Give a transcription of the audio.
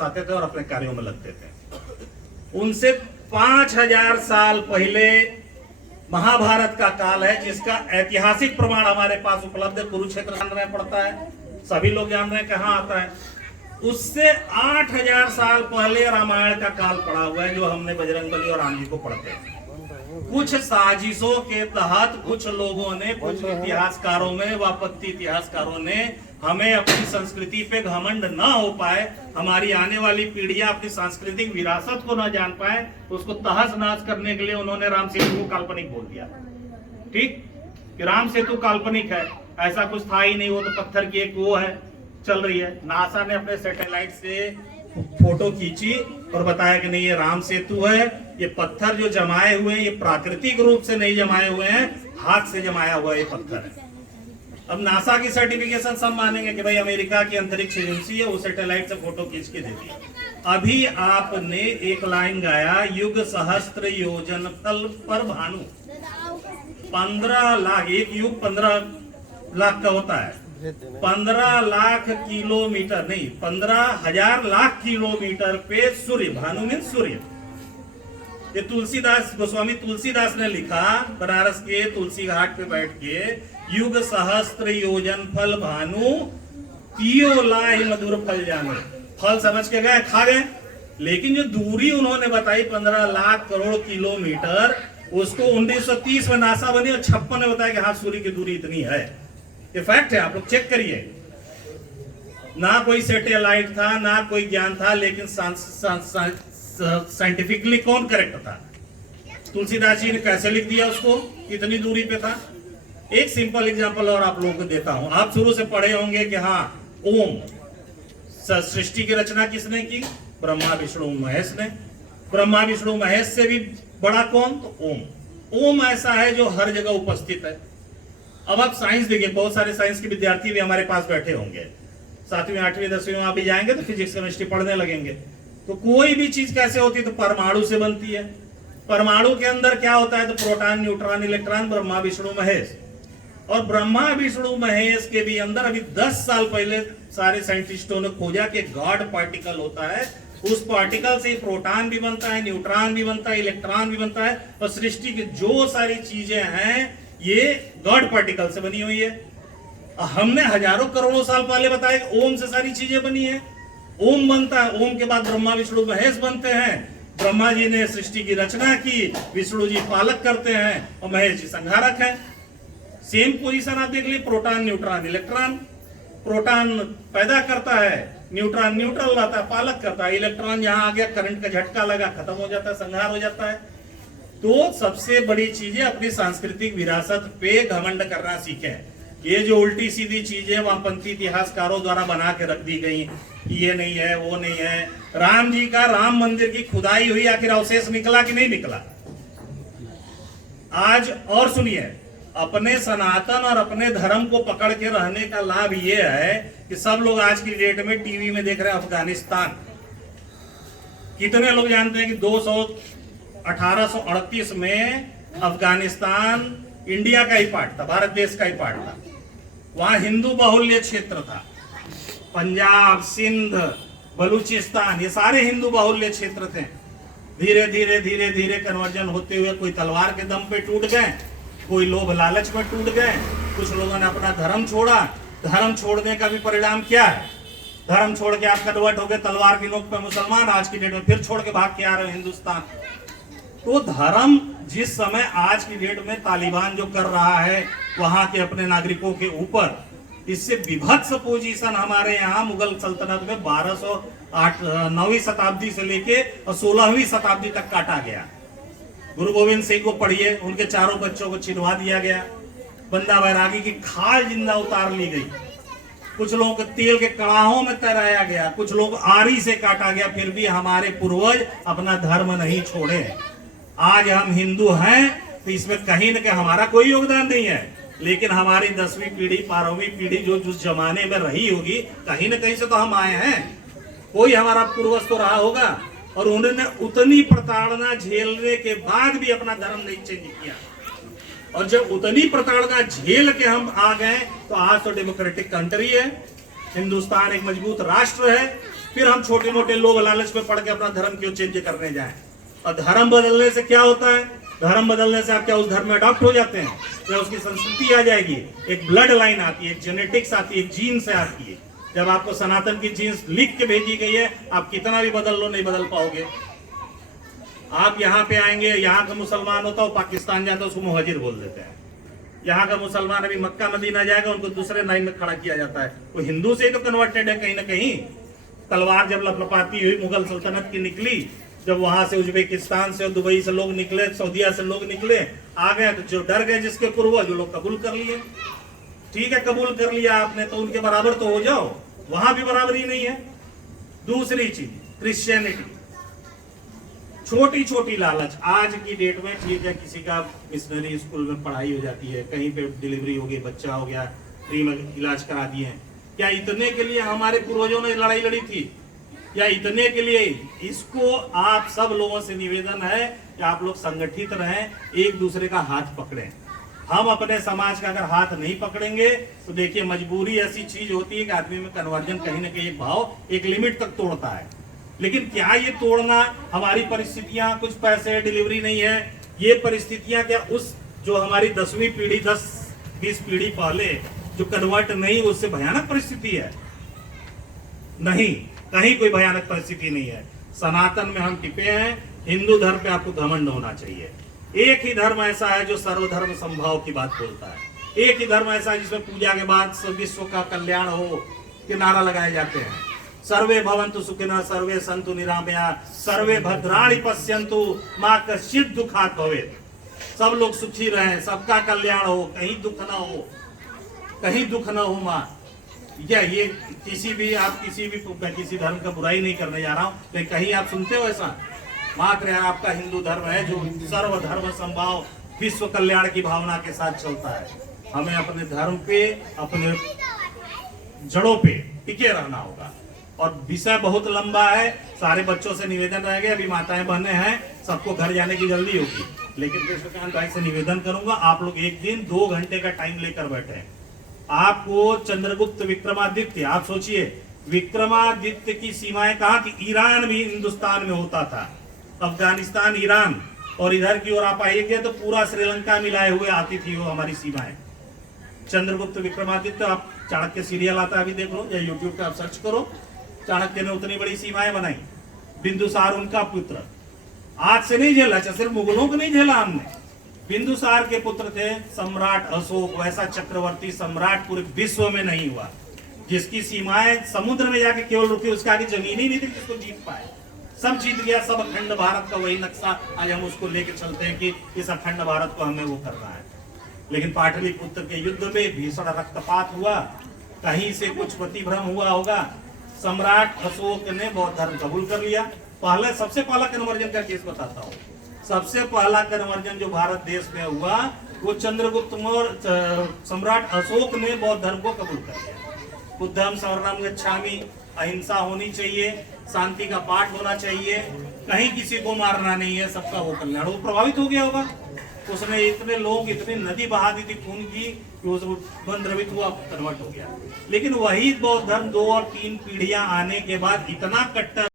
आते थे और अपने कार्यों में लगते थे। उनसे 5000 साल पहले महाभारत का काल है, जिसका ऐतिहासिक प्रमाण हमारे पास उपलब्ध है। कुरुक्षेत्र जान रहे पड़ता है, सभी लोग जान रहे हैं कहाँ आता है। उससे 8000 साल पहले रामायण का काल पड़ा हुआ है, जो हमने बजरंगबली और राम जी को पढ़ते हैं। कुछ साजिशों के तहत कुछ लोगों ने, कुछ इतिहासकारों में वापत्ति इतिहासकारों ने हमें अपनी संस्कृति पे घमंड ना हो पाए, हमारी आने वाली पीढ़ियां अपनी सांस्कृतिक विरासत को ना जान पाए, उसको तहस नहस करने के लिए उन्होंने राम सेतु को काल्पनिक बोल दिया। ठीक कि राम सेतु काल्पनिक है, ऐसा कुछ था ही नहीं, वो तो पत्थर की एक वो है चल रही है। नासा ने अपने सैटेलाइट से फोटो खींची और बताया कि नहीं ये राम सेतु है, ये पत्थर जो जमाए हुए हैं ये प्राकृतिक रूप से नहीं जमाए हुए हैं, हाथ से जमाया हुआ ये पत्थर है। अब नासा की सर्टिफिकेशन सब मानेंगे कि भाई अमेरिका की अंतरिक्ष एजेंसी है, वो सैटेलाइट से फोटो खींच के देती है। अभी आपने एक लाइन गाया, युग सहस्त्र योजन तल पर भानु। 15 लाख, एक युग 15 लाख का होता है। 15 लाख किलोमीटर नहीं, 15,000 लाख किलोमीटर पे सूर्य, भानु मीन सूर्य। ये तुलसीदास, गोस्वामी तुलसीदास ने लिखा, बनारस के तुलसी घाट पे बैठ के, युग सहस्त्र योजन फल भानु, पियो लाहि मधुर फल जानो। फल समझ के गए, खा गए, लेकिन जो दूरी उन्होंने बताई 15 लाख करोड़ किलोमीटर, उसको 1930 में नासा बनी और 56 में बताया कि हाँ सूर्य की दूरी इतनी है। ये फैक्ट है, आप लोग चेक करिए। ना कोई सैटेलाइट था, ना कोई ज्ञान था, लेकिन साइंटिफिकली कौन करेक्ट था? तुलसीदास जी ने कैसे लिख दिया उसको, इतनी दूरी पे था। एक सिंपल एग्जांपल और आप लोगों को देता हूं। आप शुरू से पढ़े होंगे कि हाँ ओम, सृष्टि की रचना किसने की? ब्रह्मा विष्णु महेश ने। ब्रह्मा विष्णु महेश से भी बड़ा कौन? तो ओम। ओम ऐसा है जो हर जगह उपस्थित है। अब आप साइंस देखिए, बहुत सारे साइंस के विद्यार्थी भी हमारे पास बैठे होंगे, 7वीं 8वीं 10वीं में आप भी जाएंगे तो फिजिक्स केमिस्ट्री पढ़ने लगेंगे। तो कोई भी चीज कैसे होती है? तो परमाणु से बनती है। परमाणु के अंदर क्या होता है? तो proton, neutron, electron, Brahma Vishnu Mahesh. और ब्रह्मा विष्णु महेश के भी अंदर अभी 10 साल पहले सारे साइंटिस्टों ने खोजा कि गॉड पार्टिकल होता है। उस पार्टिकल से प्रोटॉन भी बनता है, न्यूट्रॉन भी बनता है, इलेक्ट्रॉन भी बनता है, और सृष्टि की जो सारी चीजें हैं ये गॉड पार्टिकल से बनी हुई है। हमने हजारों करोड़ों साल पहले बताया कि ओम से सारी चीजें बनी है। ओम बनता है, ओम के बाद ब्रह्मा विष्णु महेश बनते हैं। ब्रह्मा जी ने सृष्टि की रचना की, विष्णु जी पालक करते हैं और महेश जी संहारक हैं। सेम पोजीशन आप देख लीजिए, प्रोटॉन, न्यूट्रॉन, इलेक्ट्रॉन। प्रोटॉन पैदा करता है, न्यूट्रॉन न्यूट्रल रहता है, पालक करता है। इलेक्ट्रॉन यहाँ आ गया, करंट का झटका लगा, खत्म हो जाता है, संहार हो जाता है। तो सबसे बड़ी चीजें अपनी सांस्कृतिक विरासत पे घमंड करना सीखें। ये जो उल्टी सीधी चीजें वामपंथी इतिहासकारों द्वारा बना के रख दी गई, ये नहीं है, वो नहीं है। राम जी का, राम मंदिर की खुदाई हुई, आखिर अवशेष निकला कि नहीं निकला? आज और सुनिए, अपने सनातन और अपने धर्म को पकड़ के रहने का लाभ ये है कि सब लोग आज की डेट में टीवी में देख रहे हैं अफगानिस्तान। कितने लोग जानते हैं कि 1838 में अफगानिस्तान इंडिया का ही पार्ट था, भारत देश का ही पार्ट था। वहां हिंदू बाहुल्य क्षेत्र था। पंजाब, सिंध, बलूचिस्तान, ये सारे हिंदू बाहुल्य क्षेत्र थे। धीरे धीरे धीरे धीरे कन्वर्जन होते हुए कोई तलवार के दम पे टूट गए, कोई लोभ लालच में टूट गए, कुछ लोगों ने अपना धर्म छोड़ा। धर्म छोड़ने का भी परिणाम क्या है? धर्म छोड़ के आप कन्वर्ट हो गए तलवार की नोक पे मुसलमान, आज की डेट में फिर छोड़ के भाग के आ रहे हैं हिंदुस्तान। तो धर्म जिस समय आज की डेट में तालिबान जो कर रहा है वहां के अपने नागरिकों के ऊपर, इससे विभत्स पोजीशन हमारे यहाँ मुगल सल्तनत में 9वीं शताब्दी से लेके और 16वीं शताब्दी तक काटा गया। गुरु गोविंद सिंह को पढ़िए, उनके चारों बच्चों को छिलवा दिया गया। बंदा बैरागी की खाल जिंदा उतार ली गई। कुछ लोगों को तेल के कड़ाहों में तैराया गया, कुछ लोग आरी से काटा गया। फिर भी हमारे पूर्वज अपना धर्म नहीं छोड़े। आज हम हिंदू हैं तो इसमें कहीं न कहीं हमारा कोई योगदान नहीं है, लेकिन हमारी 10वीं पीढ़ी, 12वीं पीढ़ी जो जिस जमाने में रही होगी, कहीं न कहीं से तो हम आए हैं। कोई हमारा पूर्वज तो रहा होगा, और उन्होंने उतनी प्रताड़ना झेलने के बाद भी अपना धर्म नहीं चेंज किया। और जब उतनी प्रताड़ना झेल के हम आ गए तो आज तो डेमोक्रेटिक कंट्री है, हिंदुस्तान एक मजबूत राष्ट्र है। फिर हम छोटे मोटे लोभ लालच में पड़ के अपना धर्म क्यों चेंज करने जाएं। और धर्म बदलने से क्या होता है, धर्म बदलने से आप क्या उस धर्म में अडॉप्ट हो जाते हैं, या उसकी संस्कृति आ जाएगी, एक ब्लड लाइन आती है, एक जेनेटिक्स आती है, एक जीन से आती है। जब आपको सनातन की जीन्स लिख के भेजी गई है, आप कितना भी बदल लो नहीं बदल पाओगे। आप यहाँ पे आएंगे, यहाँ का मुसलमान होता है पाकिस्तान जाता है उसको मुहाजिर बोल देते हैं। यहाँ का मुसलमान अभी मक्का मदीना जाएगा उनको दूसरे लाइन में खड़ा किया जाता है। वो हिंदू से ही तो कन्वर्टेड है कहीं ना कहीं। तलवार जब लपलपाती हुई मुगल सल्तनत की निकली, जब वहां से उज्बेकिस्तान से और दुबई से लोग निकले, सऊदीया से लोग निकले, आ गए तो जो डर गए जिसके पूर्वज, जो लोग कबूल कर लिए। ठीक है, कबूल कर लिया आपने तो उनके बराबर तो हो जाओ, वहां भी बराबरी नहीं है। दूसरी चीज क्रिश्चियनिटी, छोटी छोटी लालच। आज की डेट में ठीक है, किसी का मिशनरी स्कूल में पढ़ाई हो जाती है, कहीं पे डिलीवरी हो गई, बच्चा हो गया, फ्री में इलाज करा दिए। क्या इतने के लिए हमारे पूर्वजों ने लड़ाई लड़ी थी? या इतने के लिए? इसको आप सब लोगों से निवेदन है कि आप लोग संगठित रहें, एक दूसरे का हाथ पकड़ें। हम अपने समाज का अगर हाथ नहीं पकड़ेंगे तो देखिए मजबूरी ऐसी चीज होती है कि आदमी में कन्वर्जन कहीं ना कहीं भाव एक लिमिट तक तोड़ता है। लेकिन क्या ये तोड़ना, हमारी परिस्थितियां, कुछ पैसे, डिलीवरी नहीं है, ये परिस्थितियां क्या उस जो हमारी 10वीं पीढ़ी 10-20 पीढ़ी पहले जो कन्वर्ट नहीं, उससे भयानक परिस्थिति है? नहीं, कहीं कोई भयानक परिस्थिति नहीं है। सनातन में हम टिके हैं। हिंदू धर्म पे आपको घमंड होना चाहिए। एक ही धर्म ऐसा है जो सर्वधर्म संभाव की बात बोलता है। एक ही धर्म ऐसा है जिसमें पूजा के बाद विश्व का कल्याण हो के नारा लगाए जाते हैं। सर्वे भवन्तु सुखिनः, सर्वे सन्तु निरामया, सर्वे भद्राणि पश्यन्तु, मा कश्चित् दुःखात् भवेत्। सब लोग सुखी रहें, सबका कल्याण हो, कहीं दुख ना हो, कहीं दुख ना हो माँ। या ये किसी भी किसी धर्म का बुराई नहीं करने जा रहा हूँ, लेकिन कहीं आप सुनते हो ऐसा? मात्र आपका हिंदू धर्म है जो सर्वधर्म संभाव विश्व कल्याण की भावना के साथ चलता है। हमें अपने धर्म पे, अपने जड़ों पे टिके रहना होगा। और विषय बहुत लंबा है, सारे बच्चों से निवेदन रह गया, अभी माताएं बहनें हैं, सबको घर जाने की जल्दी होगी, लेकिन कृष्णकांत भाई से निवेदन करूंगा आप लोग एक दिन 2 घंटे का टाइम लेकर बैठे। आपको चंद्रगुप्त विक्रमादित्य, आप सोचिए विक्रमादित्य की सीमाएं कहाँ थी? ईरान भी हिंदुस्तान में होता था, अफगानिस्तान, ईरान, और इधर की ओर आप आइए तो पूरा श्रीलंका मिलाए हुए आती थी वो हमारी सीमाएं। चंद्रगुप्त विक्रमादित्य, आप चाणक्य सीरियल आता है अभी देख लो, या यूट्यूब पे आप सर्च करो, चाणक्य ने उतनी बड़ी सीमाएं बनाई। बिंदुसार उनका पुत्र, आज से नहीं झेला, सिर्फ मुगलों को नहीं झेला हमने। बिंदुसार के पुत्र थे सम्राट अशोक, वैसा चक्रवर्ती सम्राट पूरे विश्व में नहीं हुआ जिसकी सीमाएं समुद्र में जाके केवल रुकी, उसके आगे जमीन ही नहीं थी जिसको जीत पाए। सब जीत गया, सब अखंड भारत का वही नक्शा आज हम उसको लेके चलते हैं कि इस अखंड भारत को हमें वो करना है। लेकिन पाटलिपुत्र के युद्ध में भीषण रक्तपात हुआ, कहीं से कुछ प्रतिभ्रम हुआ होगा, सम्राट अशोक ने बौद्ध धर्म कबूल कर लिया। सबसे पहला कन्वर्जन का केस बताता हूँ। सबसे पहला कन्वर्जन जो भारत देश में हुआ वो चंद्रगुप्त मौर्य सम्राट अशोक ने बौद्ध धर्म को कबूल कर लिया। बुद्धम शरणम गच्छामि, अहिंसा होनी चाहिए, शांति का पाठ होना चाहिए, कहीं किसी को मारना नहीं है, सबका वो कल्याण। वो प्रभावित हो गया होगा, उसने इतने लोग, इतनी नदी बहा दी थी खून की कि वो सब द्रवित हुआ, कन्वर्ट हो गया। लेकिन वही बौद्ध धर्म 2 और 3 पीढ़ियां आने के बाद इतना कट्टर